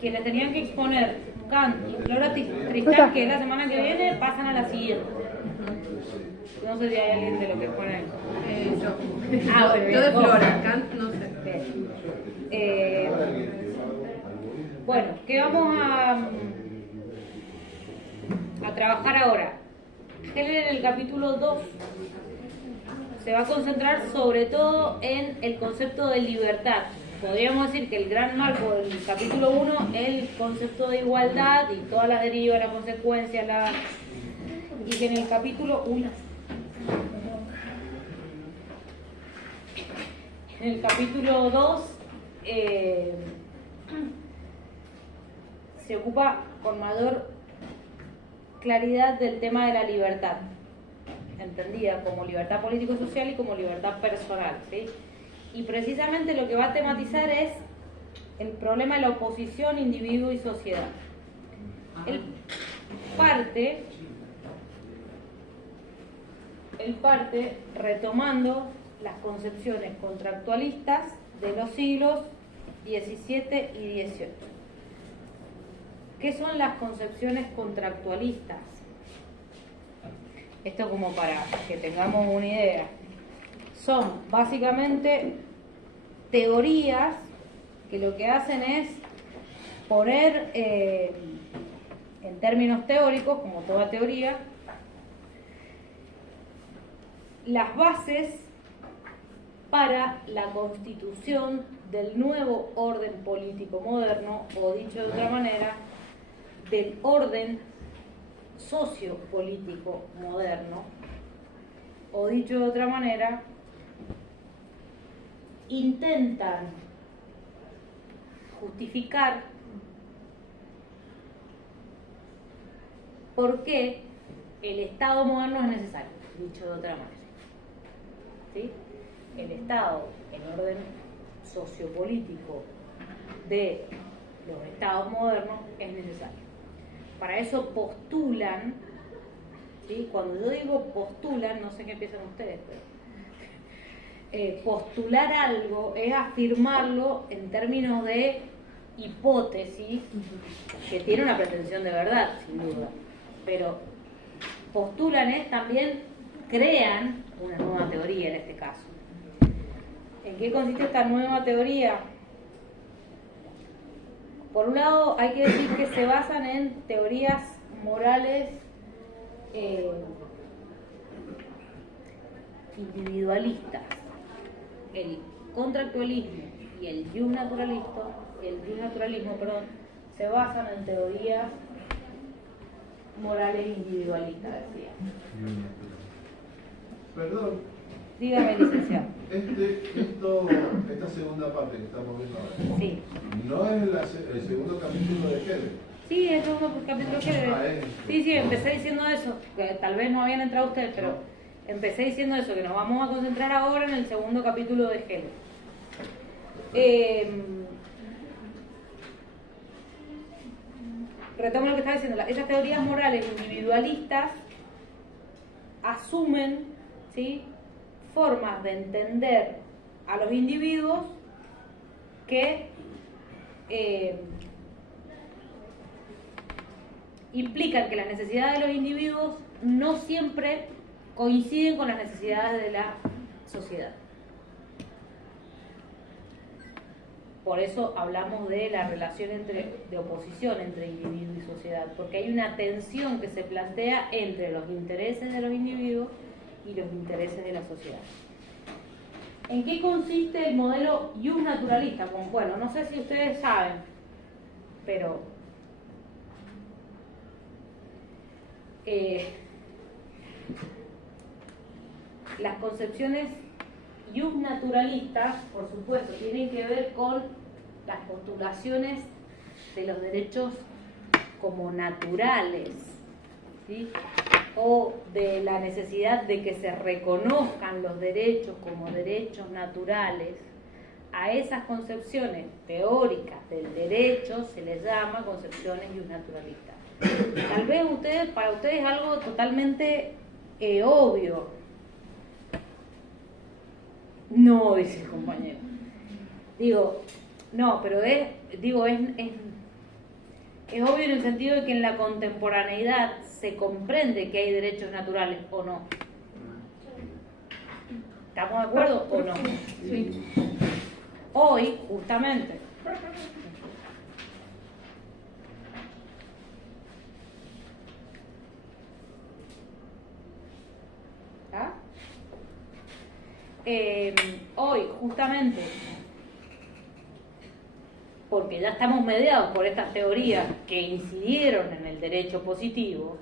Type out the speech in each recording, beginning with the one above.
quienes tenían que exponer Kant y Flora Tristán, que es la semana que viene, pasan a la siguiente. No sé si hay alguien de lo que expone ahí. Yo. Ah, bueno, Yo de vos. Flora, Kant no sé. Bien. Bueno, ¿qué vamos a trabajar ahora? Heller en el capítulo 2 se va a concentrar sobre todo en el concepto de libertad. Podríamos decir que el gran marco del capítulo 1 es el concepto de igualdad y todas las derivas, las consecuencias, y que en el capítulo 1 en el capítulo 2 se ocupa con mayor claridad del tema de la libertad, entendida como libertad político-social y como libertad personal, ¿sí? Y precisamente lo que va a tematizar es el problema de la oposición individuo y sociedad. Él parte retomando las concepciones contractualistas de los siglos XVII y XVIII. ¿Qué son las concepciones contractualistas? Esto como para que tengamos una idea. Son básicamente teorías que lo que hacen es poner en términos teóricos, como toda teoría, las bases para la constitución del nuevo orden político moderno, o dicho de otra manera, del orden sociopolítico moderno, o dicho de otra manera, intentan justificar por qué el Estado moderno es necesario, dicho de otra manera. ¿Sí? El Estado, el orden sociopolítico de los Estados modernos es necesario. Para eso postulan, ¿sí? Cuando yo digo postulan, no sé qué piensan ustedes, pero postular algo es afirmarlo en términos de hipótesis que tiene una pretensión de verdad, sin duda, pero postulan es también crean una nueva teoría en este caso. ¿En qué consiste esta nueva teoría? Por un lado, hay que decir que se basan en teorías morales individualistas. El contractualismo y el justnaturalismo, se basan en teorías morales individualistas, decía. Perdón. Dígame, licenciado. Esta segunda parte que estamos viendo ahora, Sí. ¿no es el segundo capítulo de Heller? Sí, es el segundo capítulo que Sí, empecé diciendo eso, que tal vez no habían entrado ustedes, pero empecé diciendo eso, que nos vamos a concentrar ahora en el segundo capítulo de Heller. Retomo lo que estaba diciendo. Esas teorías morales individualistas asumen, ¿sí?, formas de entender a los individuos que implican que las necesidades de los individuos no siempre coinciden con las necesidades de la sociedad. Por eso hablamos de la relación de oposición entre individuo y sociedad, porque hay una tensión que se plantea entre los intereses de los individuos y los intereses de la sociedad. ¿En qué consiste el modelo justnaturalista? Bueno, no sé si ustedes saben, pero las concepciones justnaturalistas, por supuesto, tienen que ver con las postulaciones de los derechos como naturales, ¿sí?, o de la necesidad de que se reconozcan los derechos como derechos naturales. A esas concepciones teóricas del derecho se les llama concepciones justnaturalistas. Tal vez para ustedes es algo totalmente obvio. No, dice el compañero. Digo, no, pero Es obvio en el sentido de que en la contemporaneidad se comprende que hay derechos naturales o no. ¿Estamos de acuerdo o no? Sí. Hoy, justamente, ¿ah? Hoy, justamente, porque ya estamos mediados por estas teorías que incidieron en el derecho positivo,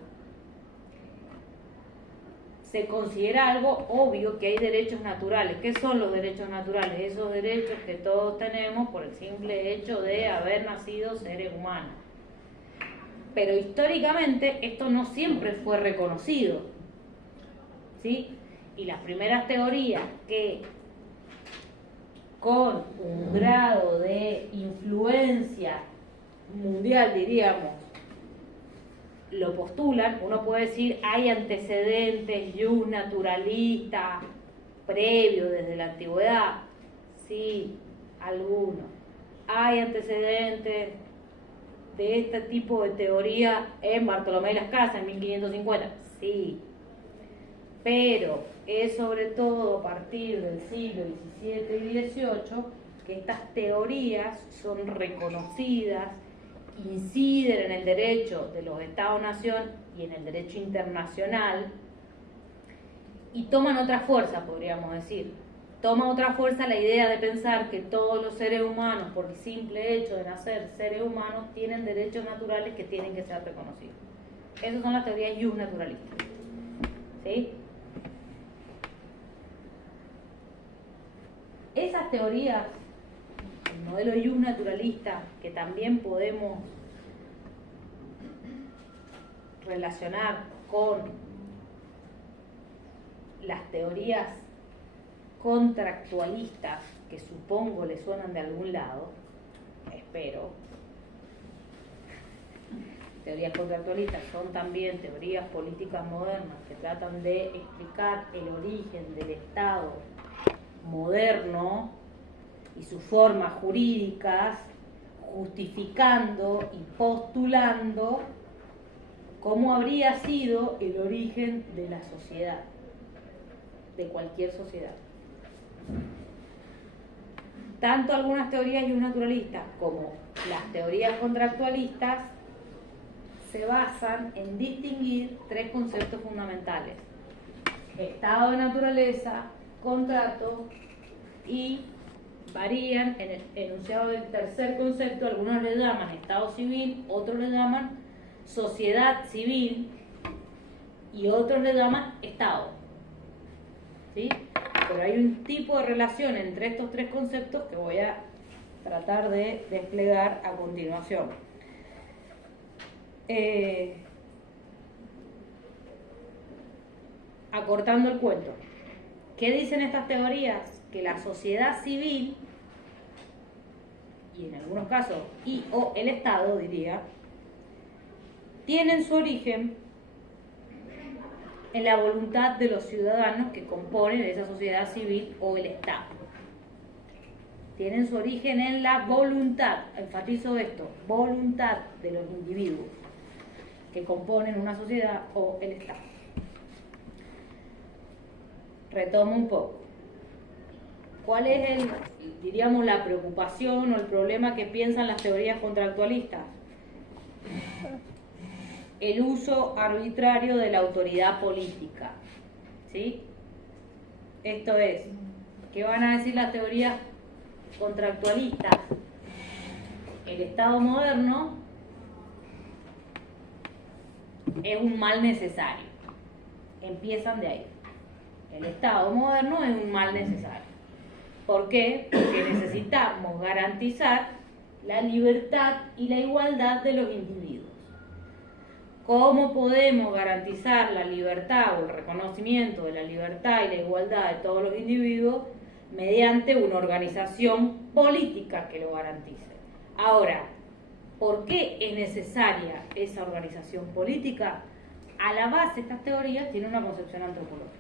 se considera algo obvio que hay derechos naturales. ¿Qué son los derechos naturales? Esos derechos que todos tenemos por el simple hecho de haber nacido seres humanos. Pero históricamente esto no siempre fue reconocido, ¿sí? Y las primeras teorías que con un grado de influencia mundial, diríamos, lo postulan, uno puede decir hay antecedentes jus naturalista previo desde la antigüedad, sí, algunos. Hay antecedentes de este tipo de teoría en Bartolomé de las Casas en 1550, sí, pero es sobre todo a partir del siglo XVII y XVIII que estas teorías son reconocidas, inciden en el derecho de los Estados-nación y en el derecho internacional y toman otra fuerza, podríamos decir. Toma otra fuerza la idea de pensar que todos los seres humanos, por el simple hecho de nacer seres humanos, tienen derechos naturales que tienen que ser reconocidos. Esas son las teorías jus naturalistas. ¿Sí? Esas teorías, el modelo jus naturalista, que también podemos relacionar con las teorías contractualistas, que supongo le suenan de algún lado, espero. Teorías contractualistas son también teorías políticas modernas que tratan de explicar el origen del Estado moderno y sus formas jurídicas, justificando y postulando cómo habría sido el origen de la sociedad, de cualquier sociedad. Tanto algunas teorías jus naturalistas como las teorías contractualistas se basan en distinguir tres conceptos fundamentales: estado de naturaleza, contrato, y varían en el enunciado del tercer concepto. Algunos le llaman estado civil, otros le llaman sociedad civil y otros le llaman estado, ¿sí? Pero hay un tipo de relación entre estos tres conceptos que voy a tratar de desplegar a continuación. Acortando el cuento, ¿qué dicen estas teorías? Que la sociedad civil, y en algunos casos o el Estado, diría, tienen su origen en la voluntad de los ciudadanos que componen esa sociedad civil o el Estado. Tienen su origen en la voluntad, enfatizo esto, voluntad de los individuos que componen una sociedad o el Estado. Retomo un poco. ¿Cuál es diríamos, la preocupación o el problema que piensan las teorías contractualistas? El uso arbitrario de la autoridad política, ¿sí? Esto es, ¿qué van a decir las teorías contractualistas? El Estado moderno es un mal necesario. Empiezan de ahí. El Estado moderno es un mal necesario. ¿Por qué? Porque necesitamos garantizar la libertad y la igualdad de los individuos. ¿Cómo podemos garantizar la libertad o el reconocimiento de la libertad y la igualdad de todos los individuos? Mediante una organización política que lo garantice. Ahora, ¿por qué es necesaria esa organización política? A la base, estas teorías tienen una concepción antropológica.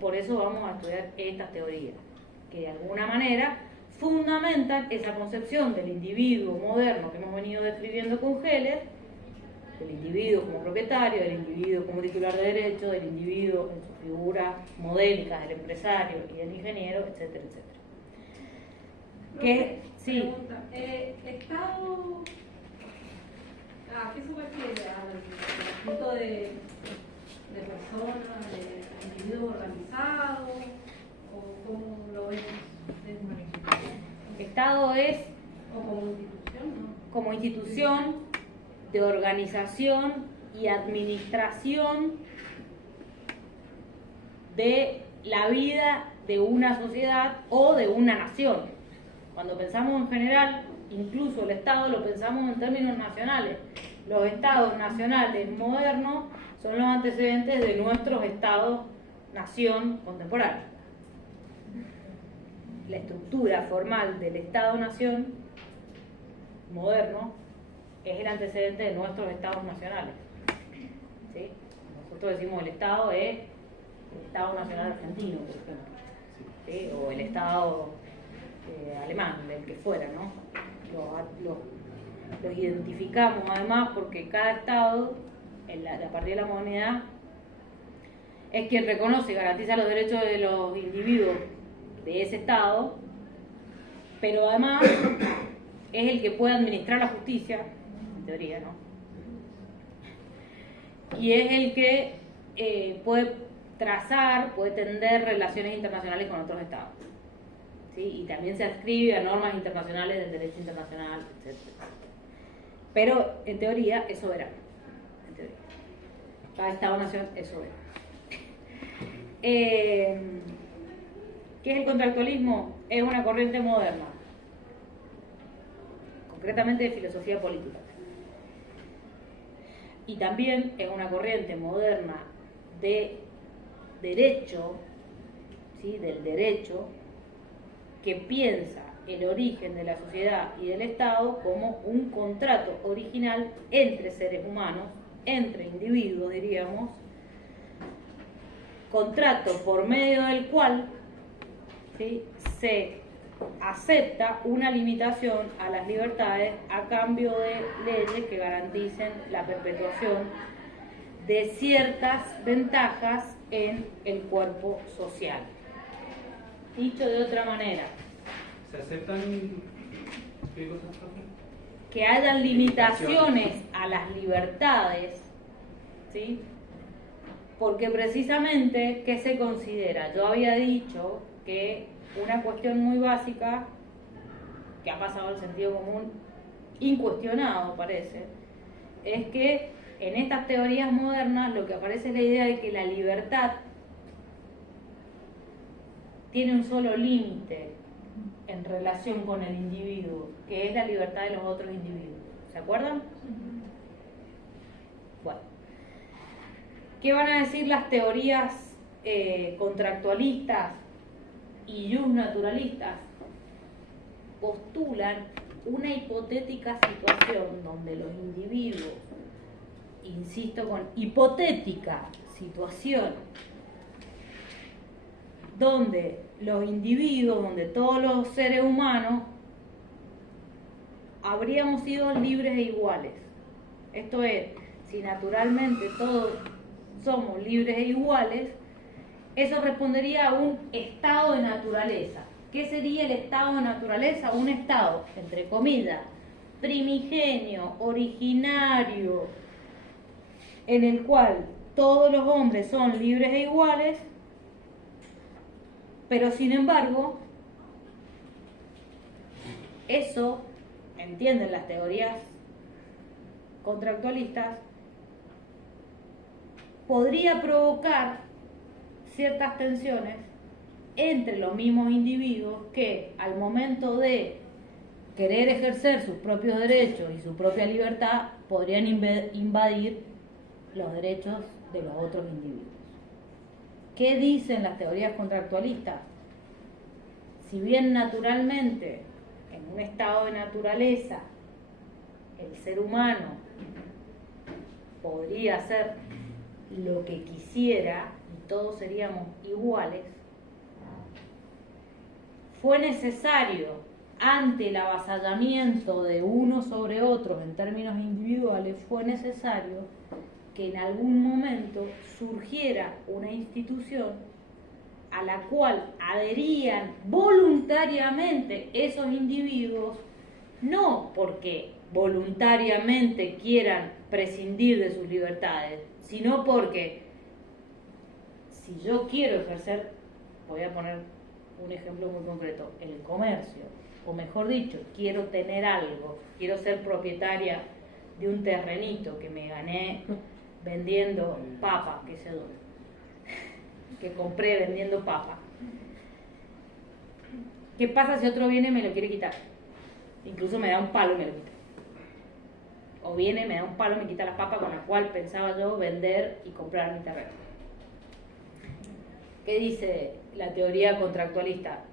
Por eso vamos a estudiar estas teorías, que de alguna manera fundamentan esa concepción del individuo moderno que hemos venido describiendo con Heller, del individuo como propietario, del individuo como titular de derecho, del individuo en sus figuras modélicas, del empresario y del ingeniero, etcétera, etcétera. Sí. Pregunta, ¿Estado a qué se refiere? ¿Al conjunto de personas, de individuos organizados? ¿O cómo lo ves? Estado es ¿O como institución? ¿No? como institución de organización y administración de la vida de una sociedad o de una nación. Cuando pensamos en general, incluso el Estado lo pensamos en términos nacionales. Los estados nacionales modernos son los antecedentes de nuestros estados-nación contemporáneos. La estructura formal del Estado-Nación moderno es el antecedente de nuestros estados nacionales. ¿Sí? Nosotros decimos el Estado es el Estado Nacional Argentino, por ejemplo, ¿sí? O el Estado alemán, del que fuera, ¿no? Los identificamos además porque cada Estado, a partir de la modernidad, es quien reconoce y garantiza los derechos de los individuos de ese Estado, pero además es el que puede administrar la justicia, en teoría, ¿no? Y es el que puede trazar, puede tender relaciones internacionales con otros Estados, ¿sí? Y también se adscribe a normas internacionales del derecho internacional, etc. Pero en teoría es soberano. En teoría. Cada Estado-nación es soberano. ¿Qué es el contractualismo? Es una corriente moderna, concretamente de filosofía política. Y también es una corriente moderna de derecho, ¿sí? Del derecho, que piensa el origen de la sociedad y del Estado como un contrato original entre seres humanos, entre individuos, diríamos, contrato por medio del cual, ¿sí? Se acepta una limitación a las libertades a cambio de leyes que garanticen la perpetuación de ciertas ventajas en el cuerpo social. Dicho de otra manera, ¿se aceptan qué cosas, profe? Que hayan limitaciones a las libertades, ¿sí? Porque precisamente, ¿qué se considera? Yo había dicho que una cuestión muy básica, que ha pasado al sentido común incuestionado, parece, es que en estas teorías modernas lo que aparece es la idea de que la libertad tiene un solo límite en relación con el individuo, que es la libertad de los otros individuos. ¿Se acuerdan? Bueno, ¿qué van a decir las teorías contractualistas y justnaturalistas? Postulan una hipotética situación donde los individuos, insisto con hipotética situación, donde los individuos, donde todos los seres humanos habríamos sido libres e iguales. Esto es, si naturalmente todos somos libres e iguales, eso respondería a un estado de naturaleza. ¿Qué sería el estado de naturaleza? Un estado, entre comillas, primigenio, originario, en el cual todos los hombres son libres e iguales, pero sin embargo, eso, entienden las teorías contractualistas, podría provocar ciertas tensiones entre los mismos individuos que al momento de querer ejercer sus propios derechos y su propia libertad podrían invadir los derechos de los otros individuos. ¿Qué dicen las teorías contractualistas? Si bien naturalmente, en un estado de naturaleza, el ser humano podría hacer lo que quisiera y todos seríamos iguales, fue necesario ante el avasallamiento de unos sobre otros en términos individuales, fue necesario que en algún momento surgiera una institución a la cual adherían voluntariamente esos individuos, no porque voluntariamente quieran prescindir de sus libertades, sino porque si yo quiero ejercer, voy a poner un ejemplo muy concreto, el comercio, o mejor dicho, quiero tener algo, quiero ser propietaria de un terrenito que me gané vendiendo papa, que compré vendiendo papa. ¿Qué pasa si otro viene y me lo quiere quitar? Incluso me da un palo y me lo quita. O viene, me da un palo y me quita la papa con la cual pensaba yo vender y comprar mi terreno. ¿Qué dice la teoría contractualista?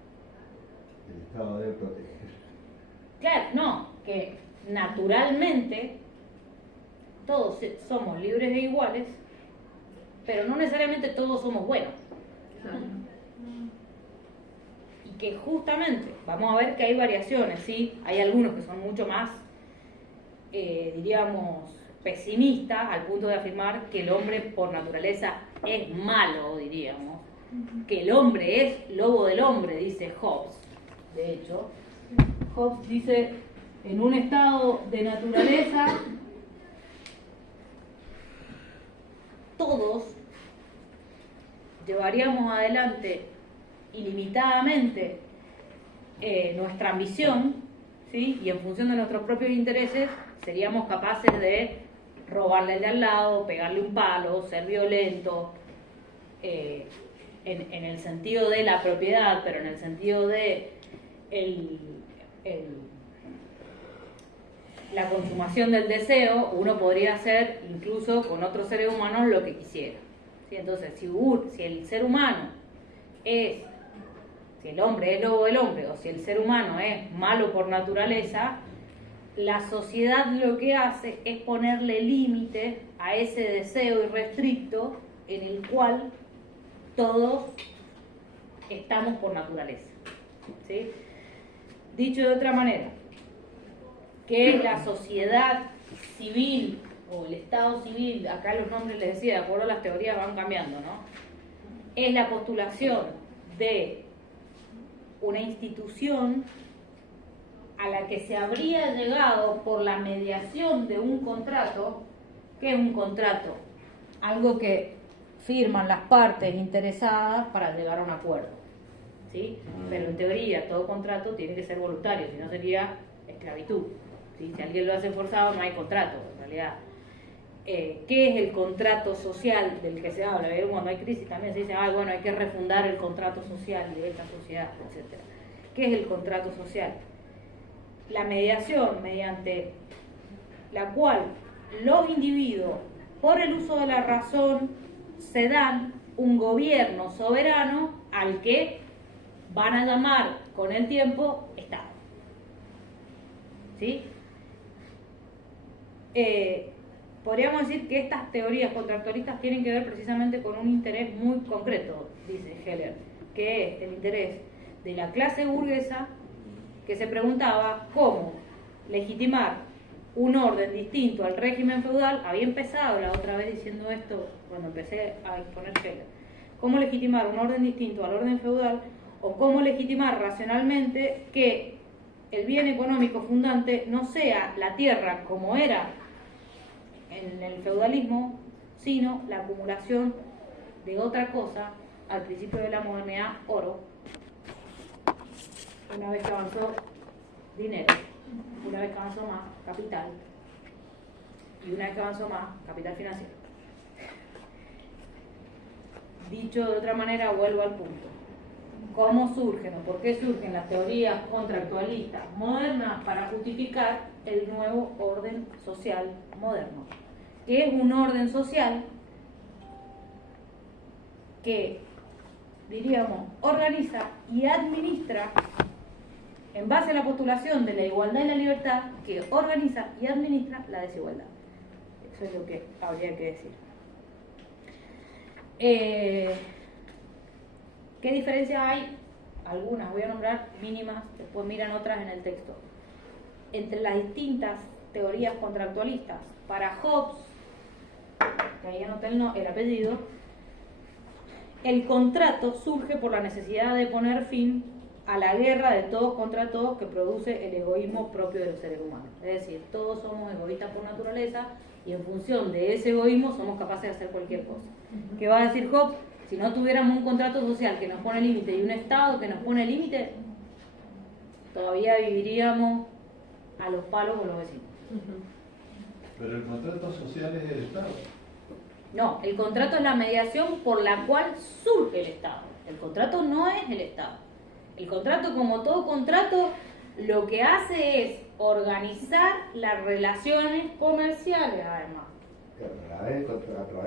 El Estado debe proteger. Claro, no, que naturalmente todos somos libres e iguales, pero no necesariamente todos somos buenos. Y que justamente, vamos a ver que hay variaciones, ¿sí? Hay algunos que son mucho más, diríamos, pesimistas, al punto de afirmar que el hombre por naturaleza es malo, diríamos. Que el hombre es lobo del hombre, dice Hobbes. De hecho, Hobbes dice, en un estado de naturaleza, todos llevaríamos adelante ilimitadamente nuestra ambición, ¿sí? Y en función de nuestros propios intereses seríamos capaces de robarle al de al lado, pegarle un palo, ser violento, en el sentido de la propiedad, pero en el sentido de la consumación del deseo, uno podría hacer incluso con otros seres humanos lo que quisiera. ¿Sí? Entonces, si el ser humano si el hombre es lobo del hombre, o si el ser humano es malo por naturaleza, la sociedad lo que hace es ponerle límite a ese deseo irrestricto en el cual todos estamos por naturaleza. ¿Sí? Dicho de otra manera, que la sociedad civil o el Estado civil, acá los nombres les decía, de acuerdo a las teorías van cambiando, ¿no? Es la postulación de una institución a la que se habría llegado por la mediación de un contrato. ¿Qué es un contrato? Algo que firman las partes interesadas para llegar a un acuerdo, ¿sí? Pero en teoría todo contrato tiene que ser voluntario, si no sería esclavitud, ¿sí? Si alguien lo hace forzado no hay contrato, en realidad. ¿Qué es el contrato social del que se habla? Cuando hay crisis también se dice, bueno, hay que refundar el contrato social de esta sociedad, etc. ¿Qué es el contrato social? La mediación mediante la cual los individuos, por el uso de la razón, se dan un gobierno soberano al que van a llamar con el tiempo Estado. ¿Sí? Podríamos decir que estas teorías contractualistas tienen que ver precisamente con un interés muy concreto, dice Heller, que es el interés de la clase burguesa que se preguntaba cómo legitimar un orden distinto al régimen feudal. Había empezado la otra vez diciendo esto cuando empecé a exponer Heller. Cómo legitimar un orden distinto al orden feudal, o cómo legitimar racionalmente que el bien económico fundante no sea la tierra como era en el feudalismo, sino la acumulación de otra cosa, al principio de la modernidad, oro, una vez que avanzó dinero, una vez que avanzó más, capital, y una vez que avanzó más, capital financiero. Dicho de otra manera, vuelvo al punto. ¿Cómo surgen o por qué surgen las teorías contractualistas modernas para justificar el nuevo orden social moderno? Que es un orden social que, diríamos, organiza y administra, en base a la postulación de la igualdad y la libertad, que organiza y administra la desigualdad. Eso es lo que habría que decir. ¿Qué diferencia hay algunas voy a nombrar mínimas, después miran otras en el texto, entre las distintas teorías contractualistas. Para Hobbes, que ahí anoté el apellido, el contrato surge por la necesidad de poner fin a la guerra de todos contra todos que produce el egoísmo propio de los seres humanos. Es decir, todos somos egoístas por naturaleza y en función de ese egoísmo somos capaces de hacer cualquier cosa. ¿Qué va a decir Hobbes? Si no tuviéramos un contrato social que nos pone límite y un Estado que nos pone límite, todavía viviríamos a los palos con los vecinos. Pero el contrato social es el Estado. No, el contrato es la mediación por la cual surge el Estado. El contrato no es el Estado. El contrato, como todo contrato, lo que hace es organizar las relaciones comerciales, además. A través del contrato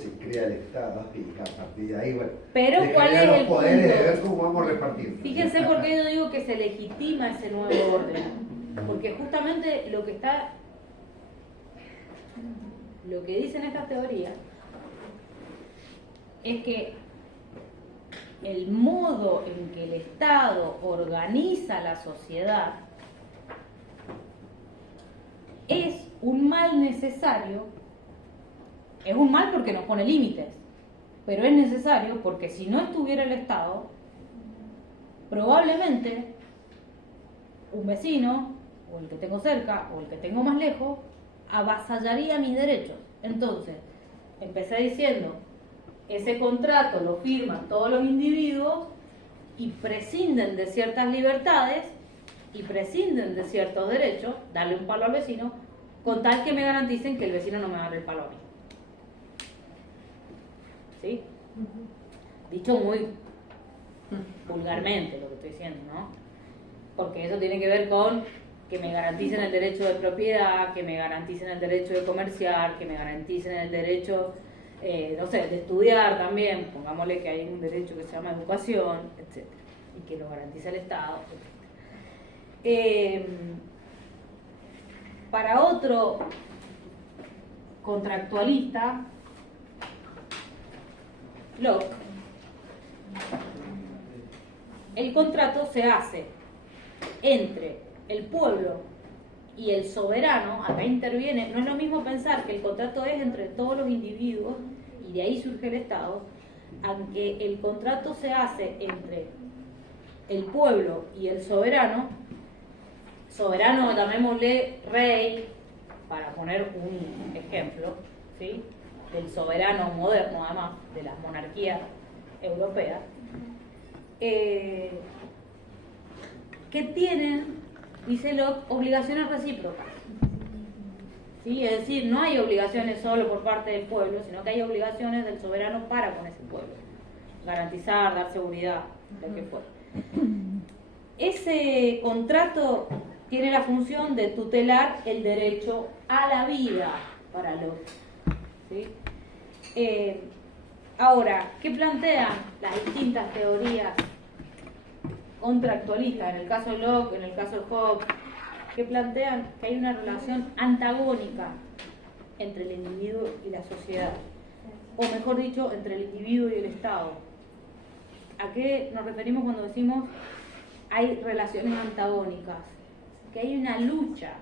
se crea el Estado y a partir de ahí, bueno, Pero se ¿cuál crean es los el poderes punto? de ver cómo vamos a repartir. Fíjense por qué yo digo que se legitima ese nuevo orden. Porque justamente lo que dicen estas teorías es que el modo en que el Estado organiza la sociedad es un mal necesario. Es un mal porque nos pone límites, pero es necesario porque si no estuviera el Estado, probablemente un vecino, o el que tengo cerca, o el que tengo más lejos, avasallaría mis derechos. Entonces, empecé diciendo, ese contrato lo firman todos los individuos y prescinden de ciertas libertades y prescinden de ciertos derechos, darle un palo al vecino, con tal que me garanticen que el vecino no me va a dar el palo a mí. ¿Sí? Dicho muy vulgarmente lo que estoy diciendo, ¿no? Porque eso tiene que ver con que me garanticen el derecho de propiedad, que me garanticen el derecho de comerciar, que me garanticen el derecho, no sé, de estudiar también, pongámosle que hay un derecho que se llama educación, etc. Y que lo garantiza el Estado, etc. Para otro contractualista, Locke, el contrato se hace entre el pueblo y el soberano. Acá interviene, no es lo mismo pensar que el contrato es entre todos los individuos y de ahí surge el Estado, aunque el contrato se hace entre el pueblo y el soberano, llamémosle rey, para poner un ejemplo, ¿sí?, del soberano moderno, además, de las monarquías europeas, que tienen, dice Locke, obligaciones recíprocas. ¿Sí? Es decir, no hay obligaciones solo por parte del pueblo, sino que hay obligaciones del soberano para con ese pueblo. Garantizar, dar seguridad, lo que fuera. Ese contrato tiene la función de tutelar el derecho a la vida para Locke. ¿Sí? Ahora, ¿qué plantean las distintas teorías contractualistas? En el caso de Locke, en el caso de Hobbes, que plantean que hay una relación antagónica entre el individuo y la sociedad, o mejor dicho, entre el individuo y el Estado. ¿A qué nos referimos cuando decimos hay relaciones antagónicas? Que hay una lucha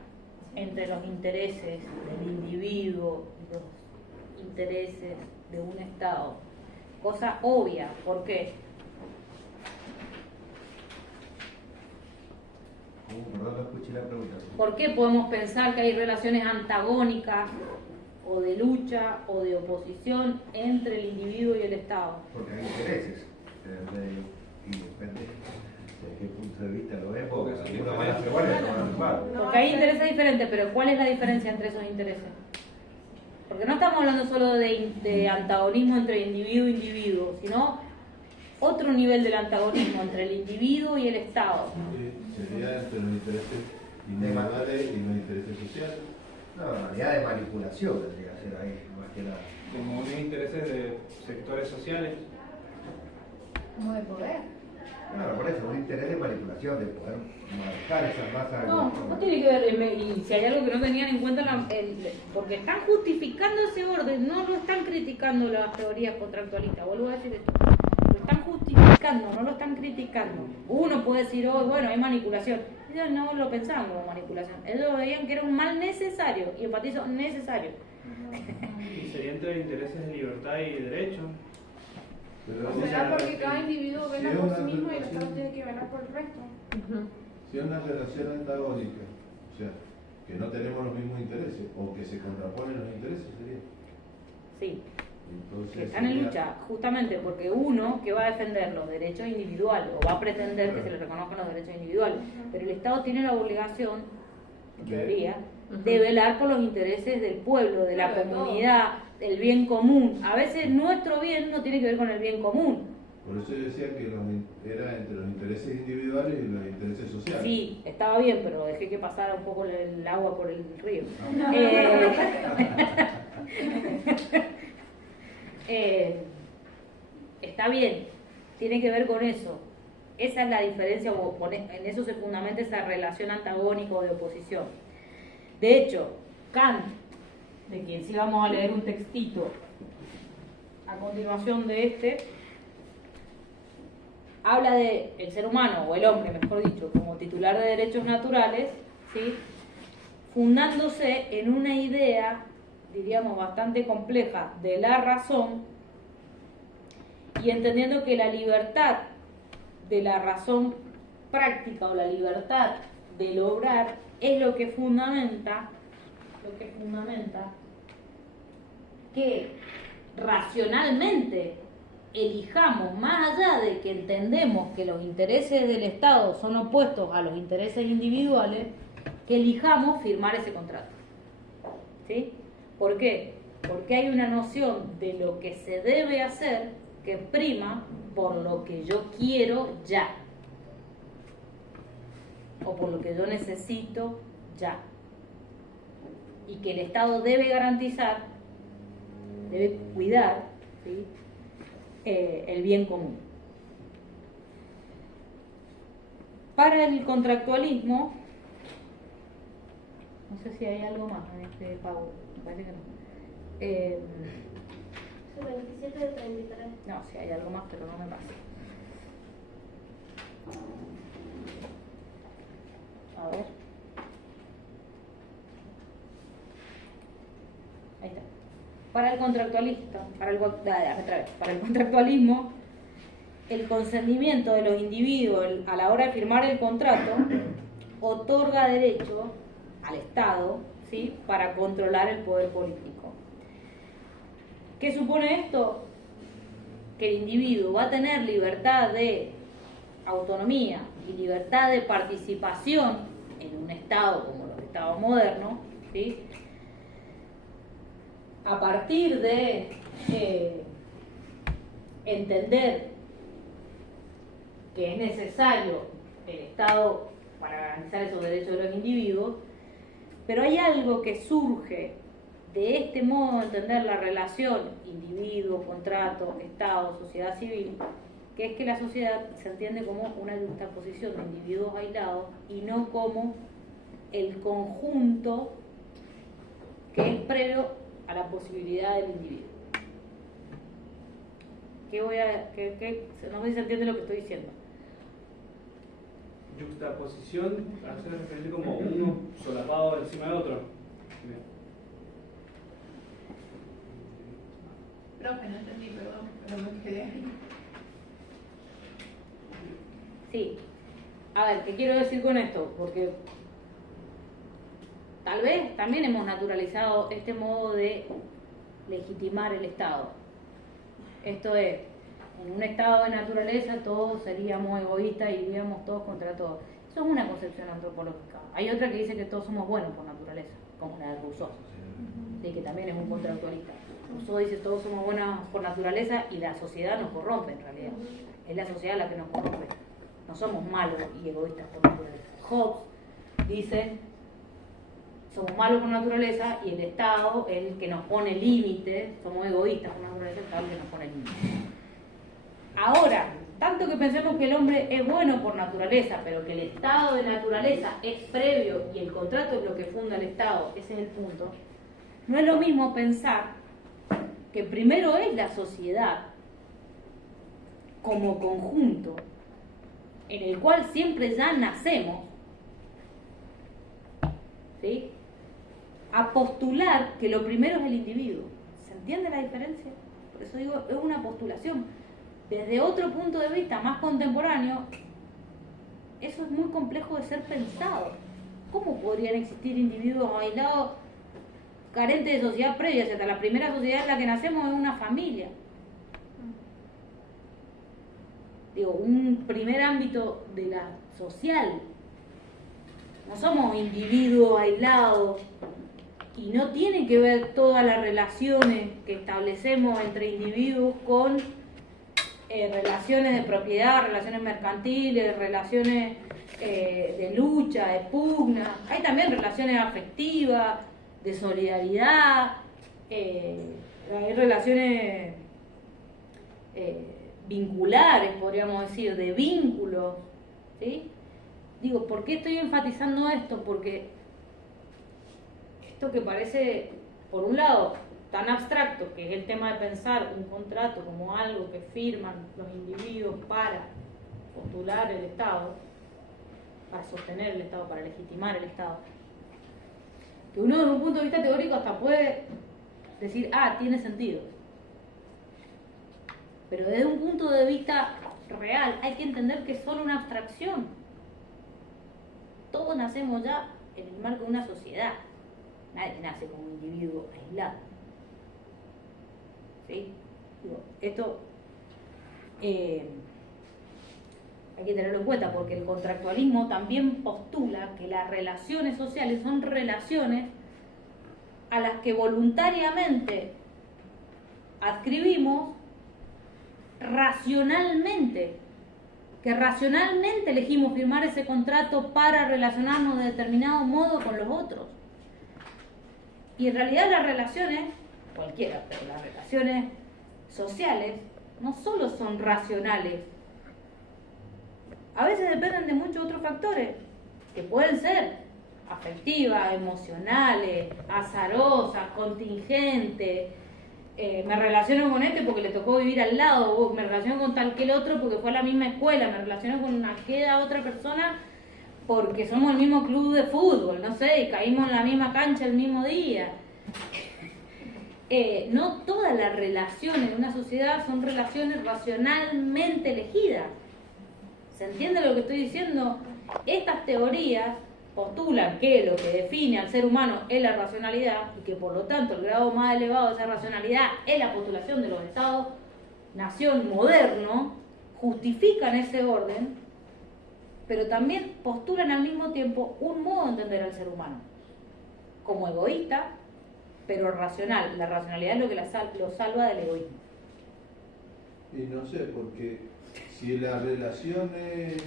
entre los intereses del individuo y los intereses de un Estado. Cosa obvia, ¿por qué? Perdón, no escuché la pregunta. ¿Por qué podemos pensar que hay relaciones antagónicas o de lucha o de oposición entre el individuo y el Estado? Porque hay intereses. Y depende de qué punto de vista lo vemos. Porque son Algunos van a ser buenos y otros van a ser malos. Porque hay intereses diferentes, pero ¿cuál es la diferencia entre esos intereses? Porque no estamos hablando solo de antagonismo entre individuo e individuo, sino otro nivel del antagonismo entre el individuo y el Estado. Sería entre los intereses individuales y los intereses sociales. No, en realidad de manipulación tendría que ser ahí, más que nada. Como unos intereses de sectores sociales. Como de poder. Claro, por eso, un interés de manipulación, de poder manejar esas masas. No tiene que ver, y si hay algo que no tenían en cuenta, porque están justificando ese orden, no lo están criticando las teorías contractualistas, vuelvo a decir esto, lo están justificando criticando, no lo están criticando. Uno puede decir, oh, bueno, hay manipulación. Ellos no lo pensaban como manipulación. Ellos veían que era un mal necesario, y enfatizo necesario. Y sería entre intereses de libertad y derecho. Pero O será porque cada individuo si vela es por una sí mismo y el relación- Estado tiene que velar por el resto. Si es una relación antagónica, o sea, que no tenemos los mismos intereses, o que se contraponen los intereses, sería. Sí, Entonces, que están en sería- lucha, justamente porque uno que va a defender los derechos individuales o va a pretender que se le reconozcan los derechos individuales, pero el Estado tiene la obligación, en teoría, de velar por los intereses del pueblo, de la Claro, de comunidad, del bien común. A veces nuestro bien no tiene que ver con el bien común. Por eso yo decía que era entre los intereses individuales y los intereses sociales. Sí, estaba bien, pero dejé que pasara un poco el agua por el río. Está bien, tiene que ver con eso. Esa es la diferencia, en eso se fundamenta esa relación antagónica o de oposición. De hecho, Kant, de quien sí vamos a leer un textito a continuación de este, habla de el ser humano, o el hombre, mejor dicho, como titular de derechos naturales, ¿sí? Fundándose en una idea, diríamos, bastante compleja de la razón, y entendiendo que la libertad de la razón práctica o la libertad del obrar es lo que fundamenta que racionalmente elijamos, más allá de que entendemos que los intereses del Estado son opuestos a los intereses individuales, que elijamos firmar ese contrato. ¿Sí? ¿Por qué? Porque hay una noción de lo que se debe hacer que prima por lo que yo quiero ya, o por lo que yo necesito ya, y que el Estado debe garantizar, debe cuidar, ¿sí? El bien común. Para el contractualismo, no sé si hay algo más en este pago, me parece que no. 27 de 33. No, si hay algo más, pero no me pasa. A ver. Ahí está. Para el contractualista, para el contractualismo, el consentimiento de los individuos a la hora de firmar el contrato otorga derecho al Estado, ¿sí?, para controlar el poder político. ¿Qué supone esto? Que el individuo va a tener libertad de autonomía y libertad de participación en un Estado como los Estados modernos, ¿sí?, a partir de entender que es necesario el Estado para garantizar esos derechos de los individuos, pero hay algo que surge de este modo de entender la relación individuo, contrato, Estado, sociedad civil, que es que la sociedad se entiende como una juxtaposición de individuos aislados y no como el conjunto que es previo a la posibilidad del individuo. No sé si se entiende lo que estoy diciendo. Juxtaposición hace referencia como uno solapado encima del otro. Profe, no entendí, perdón, pero me quedé ahí. Sí. A ver, ¿qué quiero decir con esto? Porque tal vez también hemos naturalizado este modo de legitimar el Estado. Esto es, en un estado de naturaleza todos seríamos egoístas y vivíamos todos contra todos. Eso es una concepción antropológica. Hay otra que dice que todos somos buenos por naturaleza, como la de Rousseau, de que también es un contractualista. Rousseau dice todos somos buenos por naturaleza y la sociedad nos corrompe en realidad. Es la sociedad la que nos corrompe. No somos malos y egoístas por naturaleza. Hobbes dice somos malos por naturaleza y el Estado es el que nos pone límites, somos egoístas por naturaleza, el Estado es el que nos pone límites. Ahora, tanto que pensemos que el hombre es bueno por naturaleza, pero que el estado de naturaleza es previo y el contrato es lo que funda el Estado, ese es el punto, no es lo mismo pensar que primero es la sociedad como conjunto, en el cual siempre ya nacemos, ¿sí?, a postular que lo primero es el individuo. ¿Se entiende la diferencia? Por eso digo, es una postulación. Desde otro punto de vista más contemporáneo, eso es muy complejo de ser pensado. ¿Cómo podrían existir individuos aislados, carentes de sociedad previa? Si hasta la primera sociedad en la que nacemos es una familia. Digo, un primer ámbito de la social. No somos individuos aislados y no tienen que ver todas las relaciones que establecemos entre individuos con relaciones de propiedad, relaciones mercantiles, relaciones de lucha, de pugna. Hay también relaciones afectivas, de solidaridad, hay relaciones vinculares, podríamos decir, de vínculos, ¿sí? Digo, ¿por qué estoy enfatizando esto? Porque esto que parece, por un lado, tan abstracto, que es el tema de pensar un contrato como algo que firman los individuos para postular el Estado, para sostener el Estado, para legitimar el Estado, que uno desde un punto de vista teórico hasta puede decir, tiene sentido. Pero desde un punto de vista real hay que entender que es solo una abstracción. Todos nacemos ya en el marco de una sociedad. Nadie nace como un individuo aislado. ¿Sí? Digo, esto hay que tenerlo en cuenta porque el contractualismo también postula que las relaciones sociales son relaciones a las que voluntariamente adscribimos racionalmente, que racionalmente elegimos firmar ese contrato para relacionarnos de determinado modo con los otros. Y en realidad las relaciones, cualquiera, pero las relaciones sociales no solo son racionales, a veces dependen de muchos otros factores, que pueden ser afectivas, emocionales, azarosas, contingentes. Me relaciono con este porque le tocó vivir al lado, o me relaciono con tal que el otro porque fue a la misma escuela, me relaciono con aquella otra persona porque somos el mismo club de fútbol, no sé, y caímos en la misma cancha el mismo día. No todas las relaciones de una sociedad son relaciones racionalmente elegidas. ¿Se entiende lo que estoy diciendo? Estas teorías postulan que lo que define al ser humano es la racionalidad y que por lo tanto el grado más elevado de esa racionalidad es la postulación de los estados-nación modernos, justifican ese orden, pero también postulan al mismo tiempo un modo de entender al ser humano, como egoísta, pero racional. La racionalidad es lo que lo salva del egoísmo. Y no sé, porque si la relación es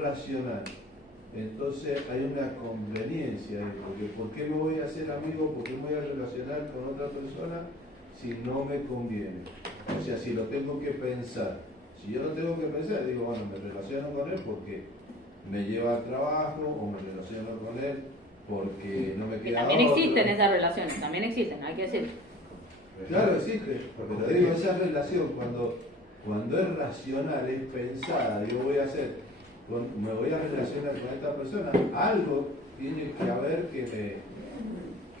racional, entonces hay una conveniencia, porque ¿por qué me voy a hacer amigo? ¿Por qué me voy a relacionar con otra persona si no me conviene? O sea, si lo tengo que pensar. Si yo no tengo que pensar, digo, bueno, me relaciono con él porque me lleva al trabajo, o me relaciono con él porque no me Que queda también otro. existen esas relaciones, también existen, hay que decir. Claro, existe, pero digo, esa relación cuando es racional, es pensada, yo voy a hacer, me voy a relacionar con esta persona, algo tiene que haber que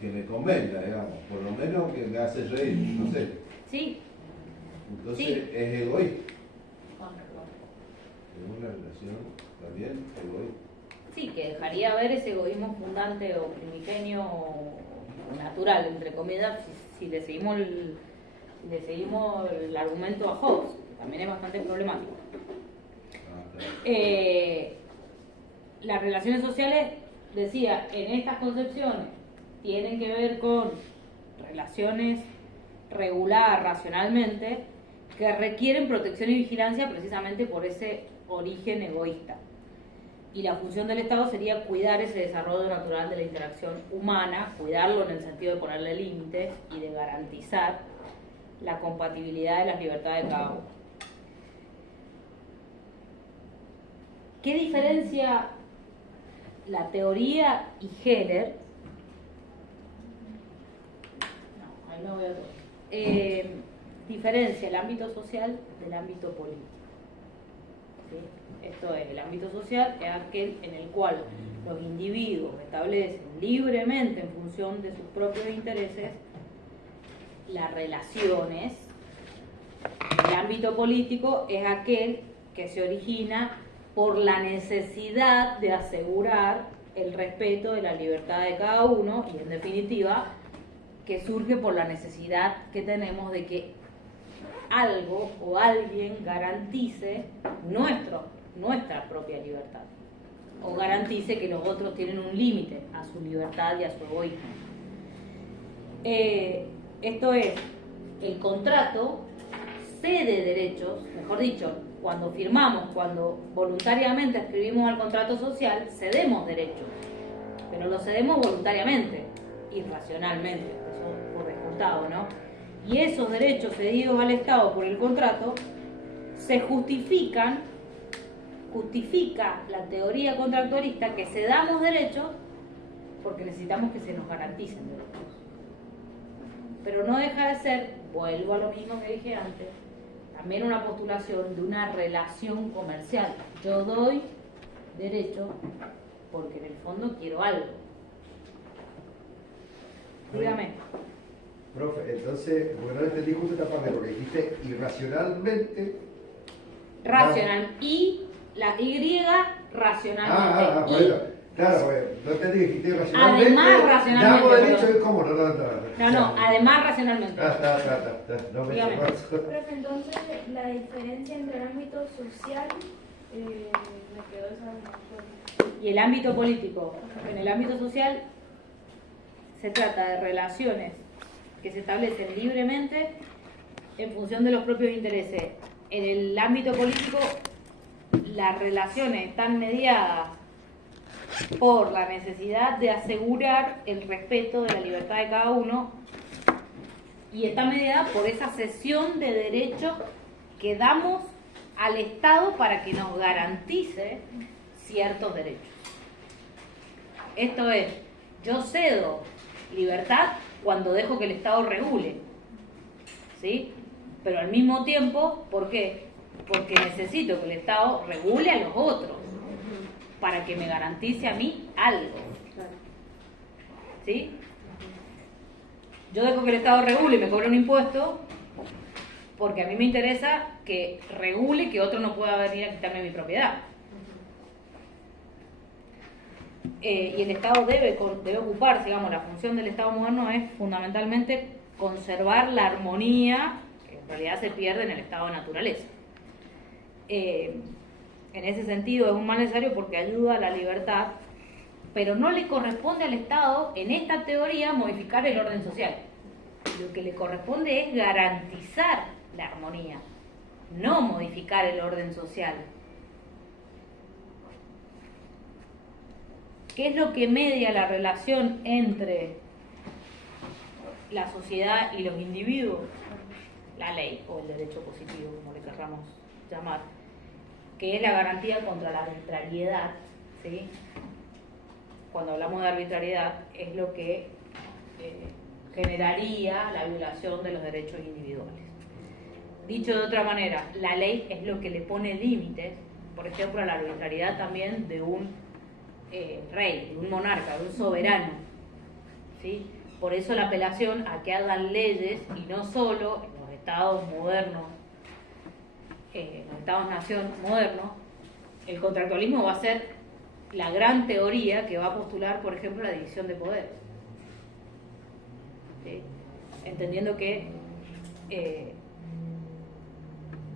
me convenga, digamos, por lo menos que me hace reír, no sé. Sí. Entonces Sí. es egoísta. Es una relación también egoísta. Sí, que dejaría ver ese egoísmo fundante o primigenio o natural, entre comillas, si le seguimos el argumento a Hobbes, que también es bastante problemático. Las relaciones sociales, decía, en estas concepciones tienen que ver con relaciones reguladas racionalmente que requieren protección y vigilancia precisamente por ese origen egoísta. Y la función del Estado sería cuidar ese desarrollo natural de la interacción humana, cuidarlo en el sentido de ponerle límites y de garantizar la compatibilidad de las libertades de cada uno. ¿Qué diferencia la teoría y Heller? No, ahí me voy a diferencia el ámbito social del ámbito político. ¿Sí? Esto es, el ámbito social es aquel en el cual los individuos establecen libremente en función de sus propios intereses las relaciones. El ámbito político es aquel que se origina por la necesidad de asegurar el respeto de la libertad de cada uno y, en definitiva, que surge por la necesidad que tenemos de que algo o alguien garantice nuestra propia libertad o garantice que los otros tienen un límite a su libertad y a su egoísmo. Esto es, el contrato cede derechos, mejor dicho, cuando firmamos, cuando voluntariamente escribimos el contrato social, cedemos derechos, pero lo cedemos voluntariamente y racionalmente, eso por descontado, ¿no? Y esos derechos cedidos al Estado por el contrato se justifica la teoría contractualista que cedamos derechos porque necesitamos que se nos garanticen derechos. Pero no deja de ser, vuelvo a lo mismo que dije antes, también una postulación de una relación comercial. Yo doy derecho porque en el fondo quiero algo. Dígame. Profe, entonces, porque no entendí justo esta parte, porque dijiste irracionalmente. Racional. Y la Y racionalmente. Bueno. Claro, bueno, no entendí que dijiste irracionalmente. Además, racionalmente. Damos derecho, ¿cómo? No, además racionalmente. No me Dígame. Profe, entonces la diferencia entre el ámbito social, me quedó esa. Y el ámbito político. En el ámbito social se trata de relaciones que se establecen libremente en función de los propios intereses. En el ámbito político, las relaciones están mediadas por la necesidad de asegurar el respeto de la libertad de cada uno y está mediada por esa cesión de derechos que damos al Estado para que nos garantice ciertos derechos. Esto es, yo cedo libertad cuando dejo que el Estado regule, ¿sí? Pero al mismo tiempo, ¿por qué? Porque necesito que el Estado regule a los otros para que me garantice a mí algo, ¿sí? Yo dejo que el Estado regule y me cobre un impuesto porque a mí me interesa que regule que otro no pueda venir a quitarme mi propiedad. Y el Estado debe ocuparse, digamos, la función del Estado moderno es fundamentalmente conservar la armonía que en realidad se pierde en el estado de naturaleza. En ese sentido es un mal necesario porque ayuda a la libertad, pero no le corresponde al Estado, en esta teoría, modificar el orden social. Lo que le corresponde es garantizar la armonía, no modificar el orden social. ¿Qué es lo que media la relación entre la sociedad y los individuos? La ley o el derecho positivo, como le querramos llamar, que es la garantía contra la arbitrariedad, ¿sí? Cuando hablamos de arbitrariedad es lo que generaría la violación de los derechos individuales. Dicho de otra manera, la ley es lo que le pone límites, por ejemplo, a la arbitrariedad también de un rey, de un monarca, de un soberano, ¿sí? Por eso la apelación a que hagan leyes y no solo en los estados modernos, en los estados-nación modernos, el contractualismo va a ser la gran teoría que va a postular, por ejemplo, la división de poderes, ¿sí? Entendiendo que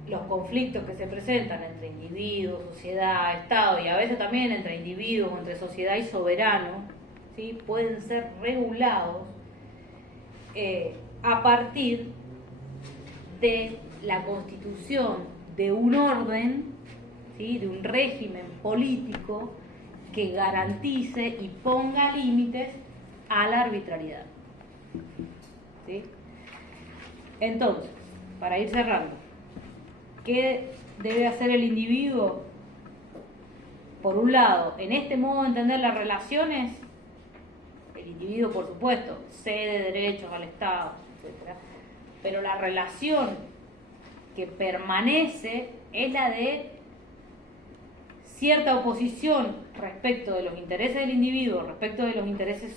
los conflictos que se presentan entre individuos, sociedad, Estado y a veces también entre individuos, entre sociedad y soberano, ¿sí? Pueden ser regulados a partir de la constitución de un orden, ¿sí? De un régimen político que garantice y ponga límites a la arbitrariedad, ¿sí? Entonces, para ir cerrando, ¿qué debe hacer el individuo? Por un lado, en este modo de entender las relaciones, el individuo, por supuesto, cede derechos al Estado, etc. pero la relación que permanece es la de cierta oposición respecto de los intereses del individuo, respecto de los intereses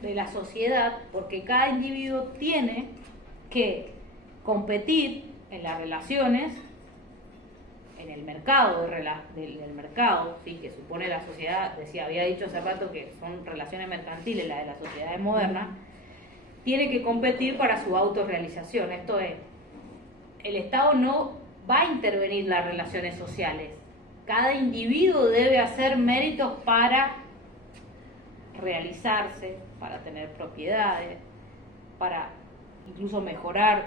de la sociedad, porque cada individuo tiene que competir en las relaciones, en el mercado del mercado, ¿sí? Que supone la sociedad, había dicho hace rato que son relaciones mercantiles, la de las sociedades modernas, tiene que competir para su autorrealización. Esto es, el Estado no va a intervenir las relaciones sociales. Cada individuo debe hacer méritos para realizarse, para tener propiedades, para incluso mejorar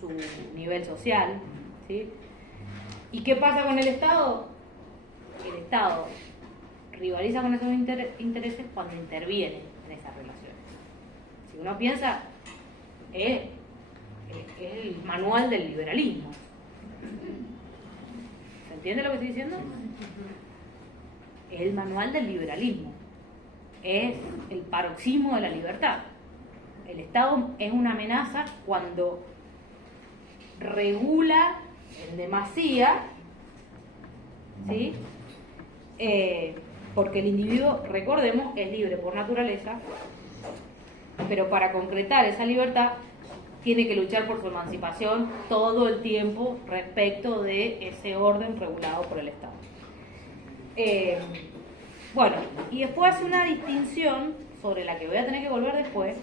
su nivel social, ¿sí? ¿Y qué pasa con el Estado? El Estado rivaliza con esos intereses cuando interviene en esas relaciones. Si uno piensa, es el manual del liberalismo. ¿Se entiende lo que estoy diciendo? Es el manual del liberalismo. Es el paroxismo de la libertad. El Estado es una amenaza cuando regula en demasía, ¿sí? Porque el individuo, recordemos, es libre por naturaleza, pero para concretar esa libertad tiene que luchar por su emancipación todo el tiempo respecto de ese orden regulado por el Estado. Bueno, y después hace una distinción sobre la que voy a tener que volver después,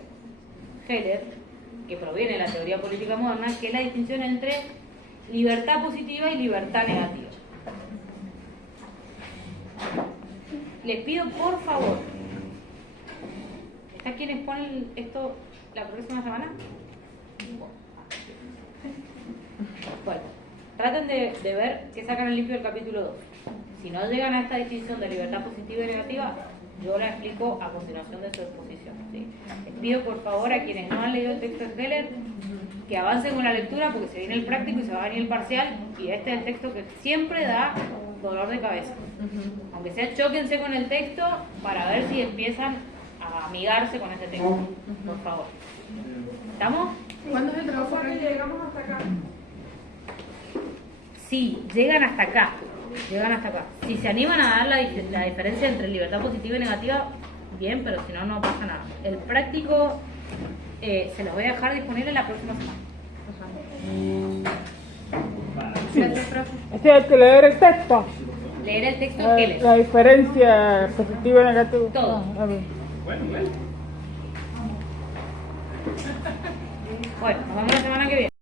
Heller, que proviene de la teoría política moderna, que es la distinción entre libertad positiva y libertad negativa. Les pido por favor, ¿está quienes ponen esto la próxima semana? Bueno, traten de ver que sacan el limpio del capítulo 2. Si no llegan a esta distinción de libertad positiva y negativa, yo la explico a continuación de su exposición, ¿sí? Les pido por favor a quienes no han leído el texto de Heller que avancen con la lectura, porque se viene el práctico y se va a venir el parcial, y este es el texto que siempre da dolor de cabeza. Aunque sea, chóquense con el texto para ver si empiezan a amigarse con ese texto, por favor. ¿Estamos? ¿Cuándo es el trabajo? Nosotros llegamos hasta acá. Sí, llegan hasta acá. Llegan hasta acá. Si se animan a dar la diferencia entre libertad positiva y negativa, bien, pero si no, no pasa nada. El práctico se los voy a dejar disponible la próxima semana. Gracias, profe. Este hay que leer el texto. Leer el texto en Keller. La diferencia positiva y negativa. Todo. Ah, bien. Bueno, bueno. Bueno, nos vemos la semana que viene.